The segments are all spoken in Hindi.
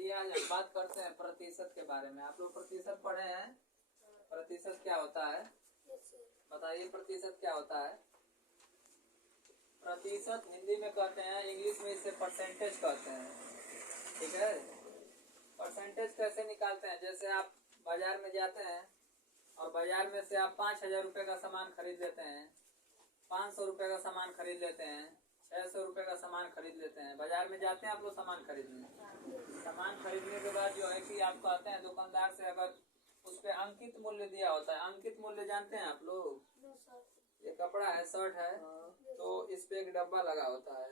चलिए आज हम बात करते हैं प्रतिशत के बारे में। आप लोग प्रतिशत पढ़े हैं? प्रतिशत क्या होता है बताइए, प्रतिशत क्या होता है? प्रतिशत हिंदी में कहते हैं, इंग्लिश में इसे परसेंटेज कहते हैं। ठीक है, परसेंटेज कैसे निकालते हैं? जैसे आप बाजार में जाते हैं और बाजार में से आप 5,000 रुपये का सामान खरीद लेते हैं, 500 रुपये का सामान खरीद लेते हैं, 600 रुपये का सामान खरीद लेते हैं। बाजार में जाते हैं आप लोग सामान खरीदने। सामान खरीदने के बाद जो है कि आप कहते हैं दुकानदार से, अगर उस पर अंकित मूल्य दिया होता है, अंकित मूल्य जानते हैं आप लोग? ये कपड़ा है, शर्ट है, तो इस पे एक डब्बा लगा होता है।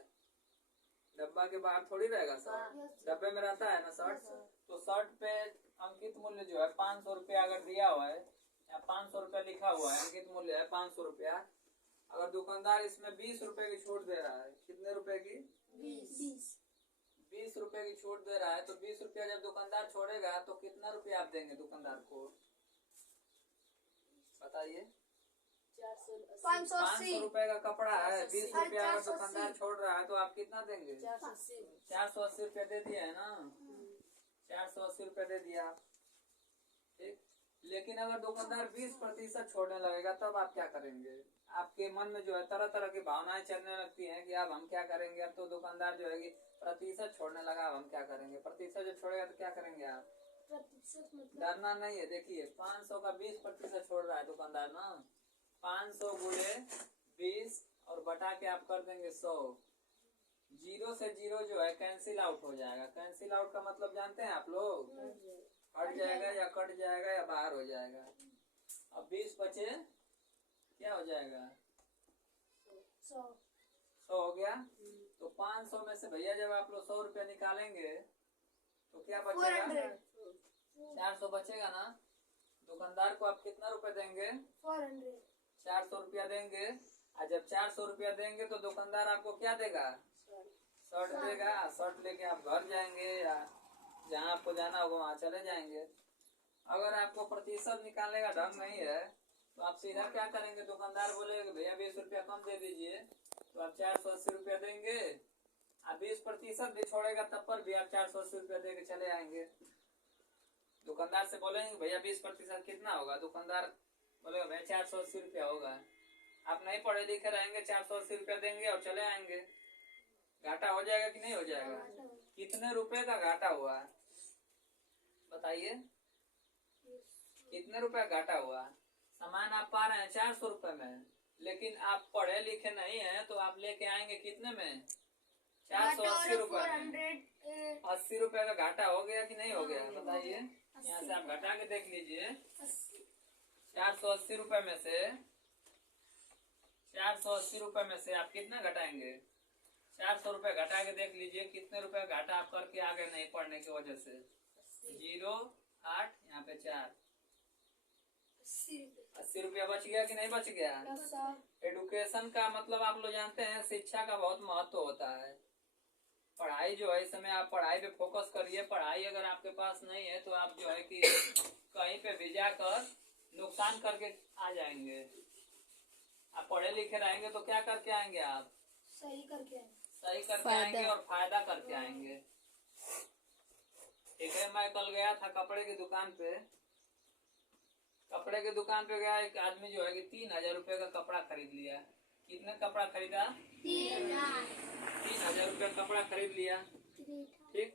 डब्बा के बाहर थोड़ी रहेगा शर्ट, डब्बे में रहता है ना शर्ट। तो शर्ट पे अंकित मूल्य जो है 500 रुपया अगर दिया हुआ है या 500 रुपया लिखा हुआ है, अंकित मूल्य है 500 रुपया। अगर दुकानदार इसमें 20 रुपए की छूट दे रहा है, कितने रुपए की? 20 रुपए की छूट दे रहा है, तो 20 रुपया जब दुकानदार छोड़ेगा तो कितना रुपया आप देंगे दुकानदार को? बताइए। 500 रुपए का कपड़ा है, 20 रुपया अगर दुकानदार छोड़ रहा है तो आप कितना देंगे? 480 रुपया दे दिया है ना, 480 रुपया दे दिया। ठीक, लेकिन अगर दुकानदार 20% छोड़ने लगेगा तब आप क्या करेंगे? आपके मन में जो है तरह तरह की भावनाएं चलने लगती हैं कि अब हम क्या करेंगे। अब तो दुकानदार जो है कि प्रतिशत छोड़ने लगा, अब हम क्या करेंगे? प्रतिशत जब छोड़ेगा तो क्या करेंगे आप? डरना नहीं है। देखिए 500 का 20% छोड़ रहा है दुकानदार ना, 500 गुणे 20 और बटा के आप कर देंगे 100। जीरो से जीरो जो है कैंसिल आउट हो जाएगा। कैंसिल आउट का मतलब जानते हैं आप लोग? हट जाएगा या कट जाएगा या बाहर हो जाएगा। अब 20 बचे, क्या हो जाएगा? 100 हो गया। तो 500 में से भैया जब आप लोग 100 रुपया निकालेंगे तो क्या बचेगा? 400 बचेगा ना। दुकानदार को आप कितना रुपए देंगे? 400 रुपया देंगे। और जब 400 रुपया देंगे तो दुकानदार आपको क्या देगा? शर्ट देगा। शर्ट लेके आप घर जाएंगे या जहाँ आपको जाना होगा वहाँ चले जाएंगे। अगर आपको प्रतिशत निकालने का ढंग नहीं है तो आप सीधा क्या करेंगे? दुकानदार बोलेगा भैया 20 रुपया कम दे दीजिए, तो आप 480 रुपया देंगे। आप 20% भी छोड़ेगा तब पर भी आप 480 रुपया दे के चले आएंगे। दुकानदार से बोलेंगे भैया 20% कितना होगा? दुकानदार बोलेगा भैया 480 रुपया होगा। आप नहीं पढ़े लिखे रहेंगे, 480 रुपया देंगे और चले आएंगे। घाटा हो जाएगा कि नहीं हो जाएगा? कितने रुपए का घाटा हुआ बताइए? कितने रुपए घाटा हुआ? सामान आप पा रहे हैं 400 रुपए में, लेकिन आप पढ़े लिखे नहीं है तो आप लेके आएंगे कितने में? 480 रुपए में। 80 रुपए का घाटा हो गया कि नहीं हो गया बताइए? यहाँ से आप घटा के देख लीजिए। 480 रुपए में से 480 रुपए में से आप कितना घटाएंगे? 400 रुपए घटा के देख लीजिए कितने रुपए घाटा आप करके आगे नहीं पढ़ने की वजह से। 0 8 यहाँ पे 4, 80 रुपया बच गया कि नहीं बच गया? एडुकेशन का मतलब आप लोग जानते हैं, शिक्षा का बहुत महत्व होता है। पढ़ाई जो है, इस समय आप पढ़ाई पे फोकस करिए। पढ़ाई अगर आपके पास नहीं है तो आप जो है कि कहीं पे भी जाकर नुकसान करके आ जाएंगे। आप पढ़े लिखे रहेंगे तो क्या करके आएंगे? आप सही करके आएंगे और फायदा करके आएंगे। ठीक है, मैं कल गया था कपड़े की दुकान पे। कपड़े की दुकान पे गया, एक आदमी जो है कि 3,000 रुपये का कपड़ा खरीद लिया। कितने कपड़ा खरीदा? 3,000 रुपये कपड़ा खरीद लिया। ठीक,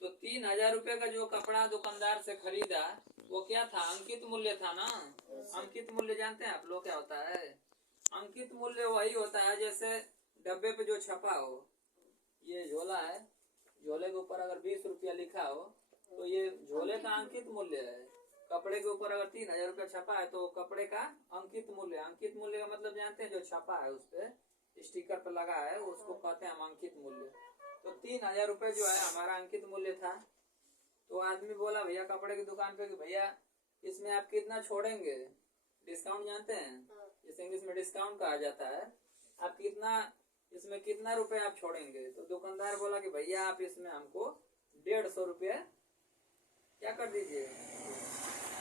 तो 3,000 रुपये का जो कपड़ा दुकानदार से खरीदा वो क्या था? अंकित मूल्य था ना। अंकित मूल्य जानते हैं आप लोग क्या होता है? अंकित मूल्य वही होता है जैसे डब्बे पे जो छपा हो। ये झोला है, झोले के ऊपर अगर 20 रुपया लिखा हो तो ये झोले का अंकित मूल्य है। कपड़े के ऊपर अगर 3,000 रुपया छपा है तो कपड़े का अंकित मूल्य। अंकित मूल्य का मतलब जानते हैं? जो छपा है उस पे स्टिकर पे लगा है उसको कहते हैं हम अंकित मूल्य। तो 3,000 रुपये जो है हमारा अंकित मूल्य था। तो आदमी बोला भैया कपड़े की दुकान पे कि भैया इसमें आप कितना छोड़ेंगे? डिस्काउंट जानते हैं? जिसे इंग्लिश में डिस्काउंट कहा जाता है। आप कितना इसमें कितना रुपए आप छोड़ेंगे? तो दुकानदार बोला कि भैया आप इसमें हमको 150 रुपये क्या कर दीजिए,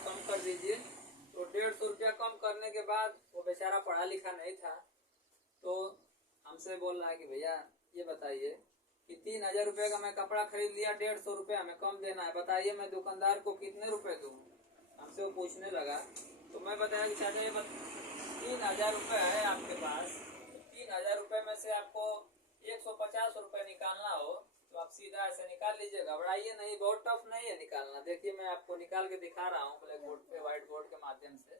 कम कर दीजिए। तो 150 रुपया कम करने के बाद वो बेचारा पढ़ा लिखा नहीं था, तो हमसे बोल रहा है कि भैया ये बताइए कि 3,000 रुपए का मैं कपड़ा खरीद लिया, 150 रुपए हमें कम देना है, बताइए मैं दुकानदार को कितने रुपए दूँ? हमसे वो पूछने लगा तो मैं बताया कि चाचा ये 3,000 रुपए है आपके पास, 3,000 रुपए में से आपको 150 रुपए निकालना हो तो आप सीधा ऐसे निकाल लीजिए, घबराइए नहीं, बहुत टफ नहीं है निकालना। देखिए मैं आपको निकाल के दिखा रहा हूँ ब्लैक बोर्ड पे, व्हाइट बोर्ड के माध्यम से।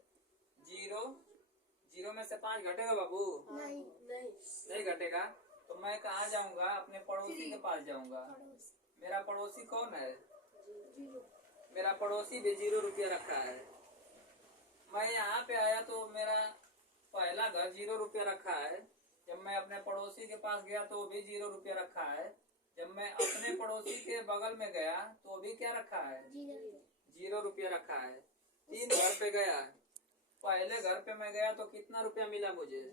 0 में से 5 घटेगा बाबू? नहीं घटेगा। तो मैं कहाँ जाऊंगा? अपने पड़ोसी के पास जाऊंगा। मेरा पड़ोसी कौन है? मेरा पड़ोसी भी 0 रुपया रखा है। मैं यहाँ पे आया तो मेरा पहला घर 0 रुपया रखा है। जब मैं अपने पड़ोसी के पास गया तो वो भी 0 रुपया रखा है। जब मैं अपने पड़ोसी के बगल में गया तो भी क्या रखा है? 0 रुपया रखा है। 3 घर पे गया, पहले घर पे मैं गया तो कितना रुपया मिला मुझे?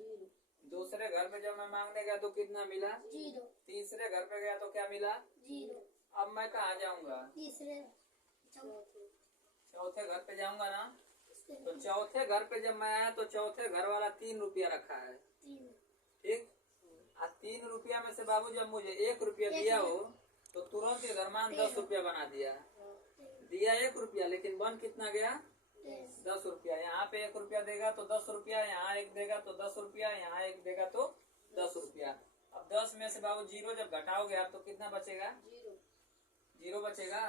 दूसरे घर पे जब मैं मांगने गया तो कितना मिला? 0। तीसरे घर पे गया तो क्या मिला? 0। अब मैं कहाँ जाऊंगा? चौथे घर पे जाऊंगा ना। तो चौथे घर पे जब मैं आया तो चौथे घर वाला 3 रुपया रखा है, ठीक। 3 रुपया में से बाबू जब मुझे 1 रुपया दिया हो तो तुरंत ये घरमान 10 रुपया बना दिया। 1 रुपया, लेकिन बन कितना गया? 10 रुपया। यहाँ पे 1 रुपया देगा तो 10 रुपया, यहाँ 1 देगा तो 10 रुपया, यहाँ 1 देगा तो 10 रुपया। अब 10 में से बाबू 0 जब घटाओगे आप तो कितना बचेगा? 0 बचेगा।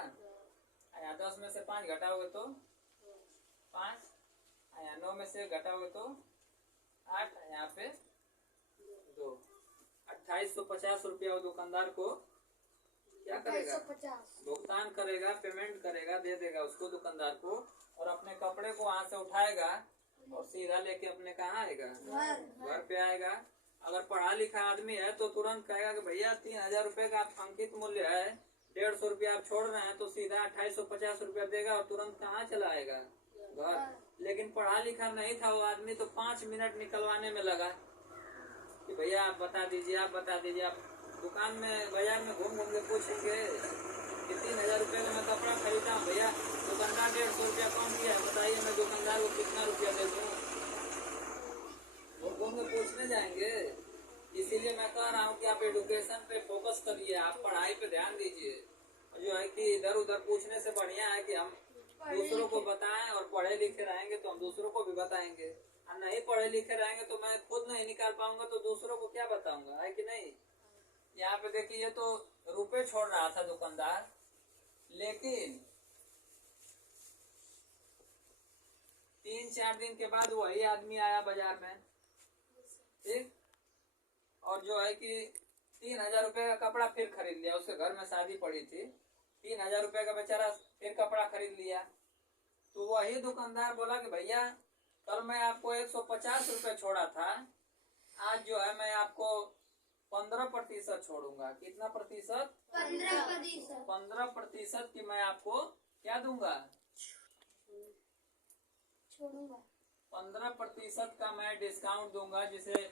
यहाँ 10 में से 5 घटाओगे तो 5, यहाँ 9 में से घटाओगे तो 8, यहाँ पे 2। 2850 रुपया वो दुकानदार को क्या करेगा? भुगतान करेगा, पेमेंट करेगा, दे देगा उसको दुकानदार को, और अपने कपड़े को वहाँ से उठाएगा और सीधा लेके अपने कहाँ आएगा? घर पे आएगा। अगर पढ़ा लिखा आदमी है तो तुरंत कहेगा कि भैया 3,000 रुपए का अंकित मूल्य है, 150 रुपया आप छोड़ रहे हैं, तो सीधा 2850 रुपया देगा और तुरंत कहाँ चला आएगा? घर। लेकिन पढ़ा लिखा नहीं था वो आदमी तो 5 मिनट निकलवाने में लगा कि भैया आप बता दीजिए, आप बता दीजिए। आप दुकान में बाजार में घूम घूम के पूछेंगे कि 3,000 रुपये का मैं कपड़ा खरीदा हूँ, भैया दुकानदार 150 रुपया कम दिया है, बताइए मैं दुकानदार को कितना रुपया दे दूँ? वो घूम के पूछने जाएंगे। इसीलिए मैं कह रहा हूँ कि आप एजुकेशन पे फोकस करिए, आप पढ़ाई पे ध्यान दीजिए। जो है कि इधर उधर पूछने से बढ़िया है कि हम दूसरों को बताएं, और पढ़े लिखे रहेंगे तो हम दूसरों को भी बताएंगे। और नहीं पढ़े लिखे रहेंगे तो मैं खुद नहीं निकाल पाऊंगा तो दूसरों को क्या बताऊंगा, है कि नहीं? यहाँ पे देखिए ये तो रुपए छोड़ रहा था दुकानदार, लेकिन 3-4 दिन के बाद वही आदमी आया बाजार में, ठीक। और जो है कि 3,000 रुपए का कपड़ा फिर खरीद लिया। उसके घर में शादी पड़ी थी, 3,000 रुपए का बेचारा फिर कपड़ा खरीद लिया। तो वही दुकानदार बोला कि भैया कल मैं आपको 150 रुपए छोड़ा था, आज जो है मैं आपको 15% छोड़ूंगा। कितना प्रतिशत? 15%। 15% की मैं आपको क्या दूंगा? छोड़ूंगा। 15% का मैं डिस्काउंट दूंगा, जिसे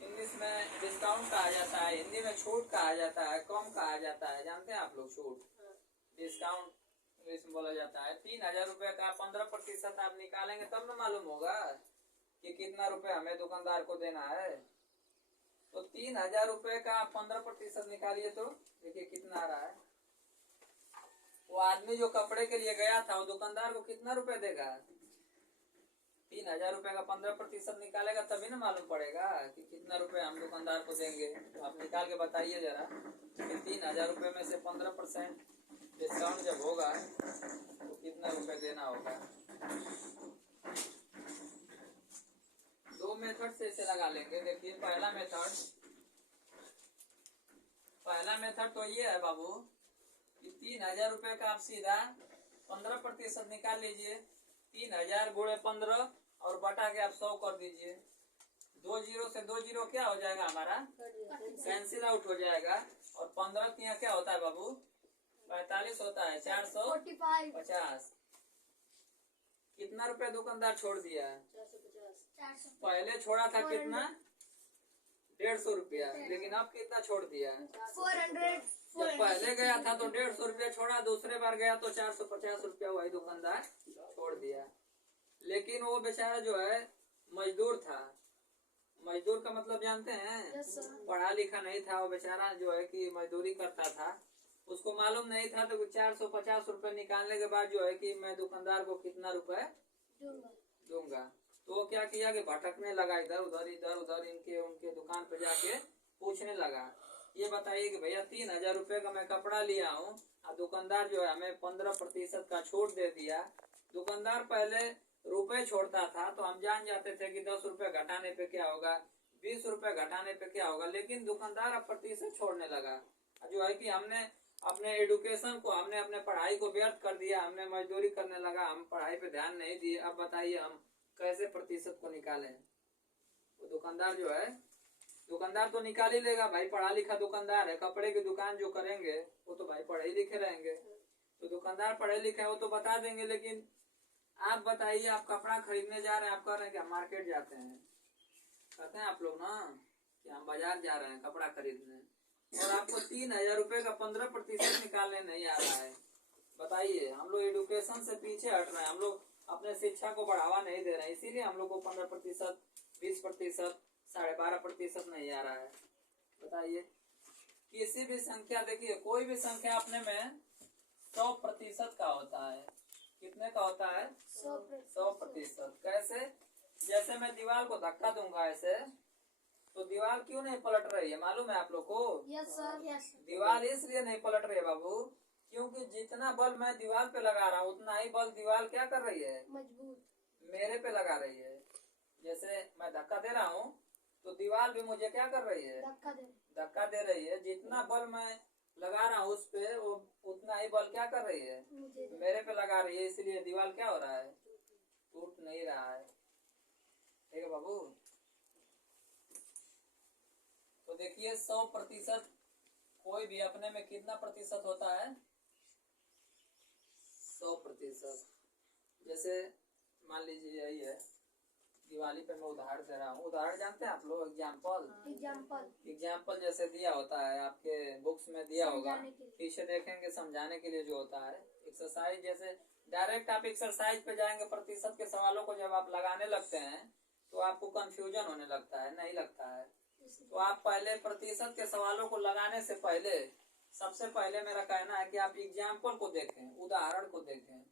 इंग्लिश में डिस्काउंट कहा जाता है, हिंदी में छूट कहा जाता है, कम कहा जाता है। जानते हैं आप लोग छूट? डिस्काउंट इंग्लिश में बोला जाता है। 3,000 रुपए का 15% आप निकालेंगे तब न मालूम होगा कि कितना रुपए हमें दुकानदार को देना है। तो 3,000 रुपए का 15% निकालिए तो देखिए कितना आ रहा है। वो आदमी जो कपड़े के लिए गया था वो दुकानदार को कितना रुपए देगा? 3,000 रुपए का 15% निकालेगा तभी ना मालूम पड़ेगा कि कितना रुपए हम दुकानदार को देंगे। तो आप निकाल के बताइए जरा कि 3,000 रुपए में से 15% डिस्काउंट जब होगा तो कितना रुपए देना होगा। 2 मेथड से इसे लगा लेंगे। देखिए पहला मेथड तो ये है बाबू कि 3,000 रुपए का आप सीधा 15% निकाल लीजिए। 3,000 गुणे 15 और बटा के आप 100 कर दीजिए। 2 जीरो से 2 जीरो क्या हो जाएगा हमारा? कैंसिल आउट हो जाएगा। और 15 के यहाँ क्या होता है बाबू? 45 होता है। 450। कितना रुपया दुकानदार छोड़ दिया? 450। पहले छोड़ा था कितना? 150 रुपया, लेकिन अब कितना छोड़ दिया? 400। जब पहले गया था तो 150 रुपया छोड़ा, दूसरे बार गया तो 450 रुपया वही दुकानदार छोड़ दिया। लेकिन वो बेचारा जो है मजदूर था, मजदूर का मतलब जानते हैं? Yes sir. पढ़ा लिखा नहीं था वो बेचारा, जो है कि मजदूरी करता था, उसको मालूम नहीं था, तो 450 रुपए निकालने के बाद जो है कि मैं दुकानदार को कितना रुपए दूंगा, तो वो क्या किया कि भटकने लगा इधर उधर इनके उनके दुकान पे जाके पूछने लगा, ये बताइए कि भैया 3000 रुपए का मैं कपड़ा लिया हूँ और दुकानदार जो है हमें 15% का छूट दे दिया। दुकानदार पहले रुपए छोड़ता था तो हम जान जाते थे कि 10 रुपए घटाने पे क्या होगा, 20 रुपए घटाने पे क्या होगा, लेकिन दुकानदार अब प्रतिशत छोड़ने लगा। जो है कि हमने अपने एडुकेशन को, हमने अपने पढ़ाई को व्यर्थ कर दिया, हमने मजदूरी करने लगा, हम पढ़ाई पे ध्यान नहीं दिए। अब बताइए हम कैसे प्रतिशत को निकालें? वो दुकानदार जो है, दुकानदार तो निकाल ही लेगा भाई, पढ़ा लिखा दुकानदार है, कपड़े की दुकान जो करेंगे वो तो भाई पढ़े लिखे रहेंगे, तो दुकानदार पढ़े लिखे है वो तो बता देंगे। लेकिन आप बताइए, आप कपड़ा खरीदने जा रहे हैं, आप कह रहे हैं कि हम मार्केट जाते हैं, कहते हैं आप लोग ना कि हम बाजार जा रहे हैं कपड़ा खरीदने, और आपको 3000 रुपए का 15% निकालने नहीं आ रहा है। बताइए, हम लोग एडुकेशन से पीछे हट रहे हैं, हम लोग अपने शिक्षा को बढ़ावा नहीं दे रहे हैं, इसीलिए हम लोग को 15%, 20%, 12.5% नहीं आ रहा है। बताइए, किसी भी संख्या, देखिए कोई भी संख्या अपने में 100% का होता है। कितने का होता है? 100%। कैसे? जैसे मैं दीवार को धक्का दूंगा ऐसे, तो दीवार क्यों नहीं पलट रही है मालूम है आप लोग को? Yes sir. दीवार इसलिए नहीं पलट रही है बाबू, क्योंकि जितना बल मैं दीवार पे लगा रहा हूँ उतना ही बल दीवार क्या कर रही है? मजबूत मेरे पे लगा रही है। जैसे मैं धक्का दे रहा हूँ तो दीवार भी मुझे क्या कर रही है? धक्का दे रही है। जितना बल मैं लगा रहा हूँ उस पे, वो उतना ही बल क्या कर रही है? मेरे पे लगा रही है, इसलिए दीवार क्या हो रहा है? टूट नहीं रहा है। ठीक है बाबू, तो देखिए 100%, कोई भी अपने में कितना प्रतिशत होता है? 100%। जैसे मान लीजिए यही है, दिवाली पे मैं उदाहरण दे रहा हूँ, उदाहरण जानते हैं आप लोग? एग्जाम्पल जैसे दिया होता है आपके बुक्स में दिया होगा, पीछे देखेंगे समझाने के लिए जो होता है। एक्सरसाइज, जैसे डायरेक्ट आप एक्सरसाइज पे जाएंगे, प्रतिशत के सवालों को जब आप लगाने लगते हैं तो आपको कंफ्यूजन होने लगता है, नहीं लगता है? तो आप पहले प्रतिशत के सवालों को लगाने से पहले, सबसे पहले मेरा कहना है कि आप एग्जाम्पल को देखें, उदाहरण को देखें,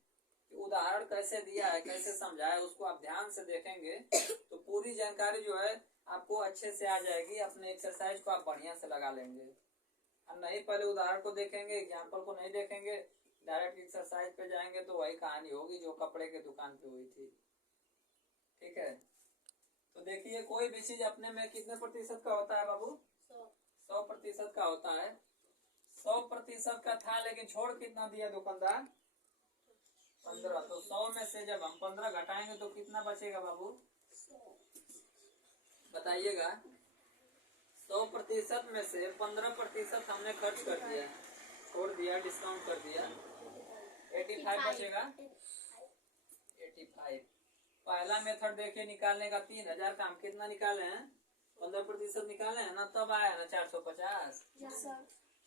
उदाहरण कैसे दिया है, कैसे समझाया है, उसको आप ध्यान से देखेंगे तो पूरी जानकारी जो है आपको अच्छे से आ जाएगी। अपने एक्सरसाइज को आप बढ़िया से लगा लेंगे। हम नहीं पहले उदाहरण को देखेंगे, एग्जाम्पल को नहीं देखेंगे, डायरेक्ट एक्सरसाइज पे जाएंगे तो वही कहानी होगी जो कपड़े के दुकान पे हुई थी। ठीक है, तो देखिए कोई भी चीज अपने में कितने प्रतिशत का होता है बाबू? 100% का होता है। 100% का था, लेकिन छोड़ कितना दिया दुकानदार? 15। तो 100 में से जब हम 15 घटाएंगे तो कितना बचेगा बाबू? बताइएगा। 100% में से 15% हमने खर्च कर दिया, छोड़ दिया, डिस्काउंट कर दिया, 85 बचेगा। 85। पहला मेथड देखिए निकालने का, 3000 का हम कितना निकाले हैं? 15% निकाले हैं ना, तब आया ना 450।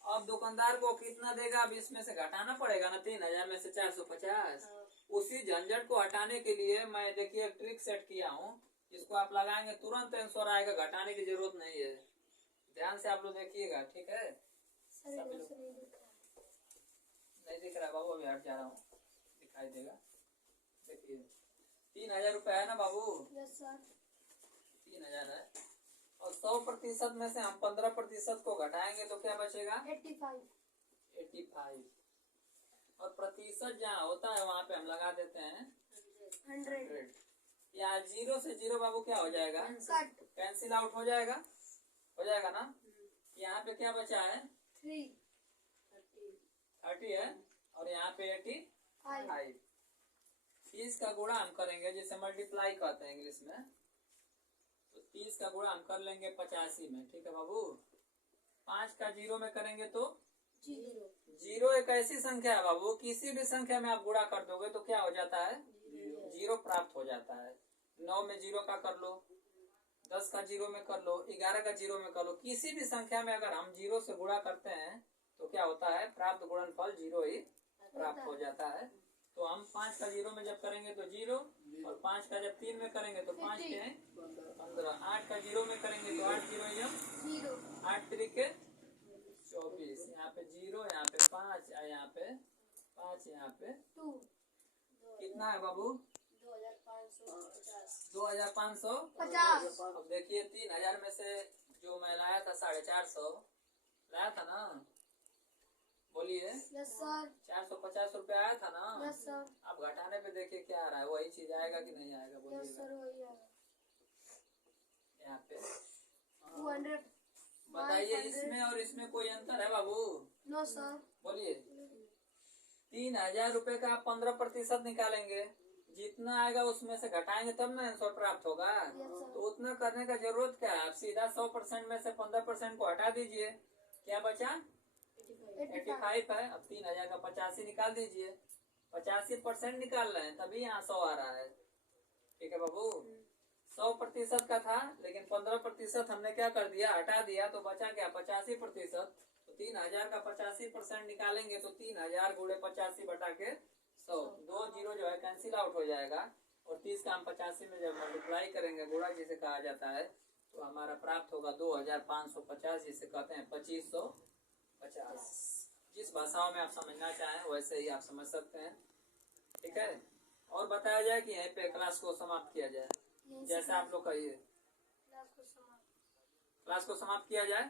अब दुकानदार को कितना देगा? अब इसमें से घटाना पड़ेगा ना, 3000 में से 450। उसी झंझट को हटाने के लिए मैं देखिए एक ट्रिक सेट किया हूँ, इसको आप लगाएंगे तुरंत आंसर आएगा, घटाने की जरूरत नहीं है। ध्यान से आप लोग देखिएगा, ठीक है? नहीं दिख रहा बाबू, अभी हट जा रहा हूँ, दिखाई देगा। देखिए 3000 रुपए है ना बाबू? Yes sir. 3000 है, और 100% में से हम 15% को घटाएंगे तो क्या बचेगा? 85। और प्रतिशत जहाँ होता है वहाँ पे हम लगा देते हैं 100। यहाँ 0 से 0 बाबू क्या हो जाएगा? कैंसिल आउट हो जाएगा, ना? यहाँ पे क्या बचा है? 30 है, और यहाँ पे 85। 30 का गुणा हम करेंगे, जिसे मल्टीप्लाई कहते हैं इंग्लिश में, तो 30 का गुणा हम कर लेंगे 85 में। ठीक है बाबू? 5 का 0 में करेंगे तो 0 एक ऐसी संख्या है बाबू, किसी भी संख्या में आप गुणा कर दोगे तो क्या हो जाता है? 0 प्राप्त हो जाता है। 9 में 0 का कर लो, 10 का 0 में कर लो, 11 का 0 में कर लो, किसी भी संख्या में अगर हम 0 से गुणा करते हैं तो क्या होता है? प्राप्त गुणनफल 0 ही प्राप्त हो जाता है। तो हम 5 का 0 में जब करेंगे तो 0, और 5 का जब 3 में करेंगे तो 5 के 15, 8 का 0 में करेंगे तो 8 0 यम 0 8 तरीके 24, यहाँ पे 0, यहाँ पे 5, यहाँ पे 5, यहाँ पे 2 कितना है बाबू? 2550। 50 अब देखिए 3000 में से जो मैं लाया था 450 लाया था ना, बोलिए यस सर 450 रुपया आया था ना। यस सर अब घटाने पे देखिए क्या आ रहा है, वही चीज आएगा कि नहीं आएगा यस बोलिएगा। सर वही है यहाँ पे 200 बताइए इसमें और इसमें कोई अंतर है बाबू? नो सर बोलिए 3000 रुपए का आप 15% निकालेंगे, जितना आएगा उसमें से घटाएंगे तब ना आंसर प्राप्त होगा। तो उतना करने का जरूरत क्या है, आप सीधा 100% में से 15% को हटा दीजिए, क्या बचा? 85 है। अब 3000 का 85 निकाल दीजिए, 85% निकाल रहे हैं तभी यहाँ 100 आ रहा है। ठीक है बाबू, 100% का था लेकिन 15% हमने क्या कर दिया, हटा दिया, तो बचा क्या? 85%। तो 3000 का 85% निकालेंगे तो 3000 गुणे 85 बटा के 100, 2 0 जो है कैंसिल आउट हो जाएगा, और 30 का हम 85 में जब मल्टीप्लाई करेंगे, गुणा जिसे कहा जाता है, तो हमारा प्राप्त होगा 2550, जिसे कहते हैं 2550। जिस भाषाओं में आप समझना चाहें वैसे ही आप समझ सकते हैं। ठीक है, और बताया जाए कि यहीं पे क्लास को समाप्त किया जाए, जैसे आप लोग कहिए, क्लास को समाप्त किया जाए।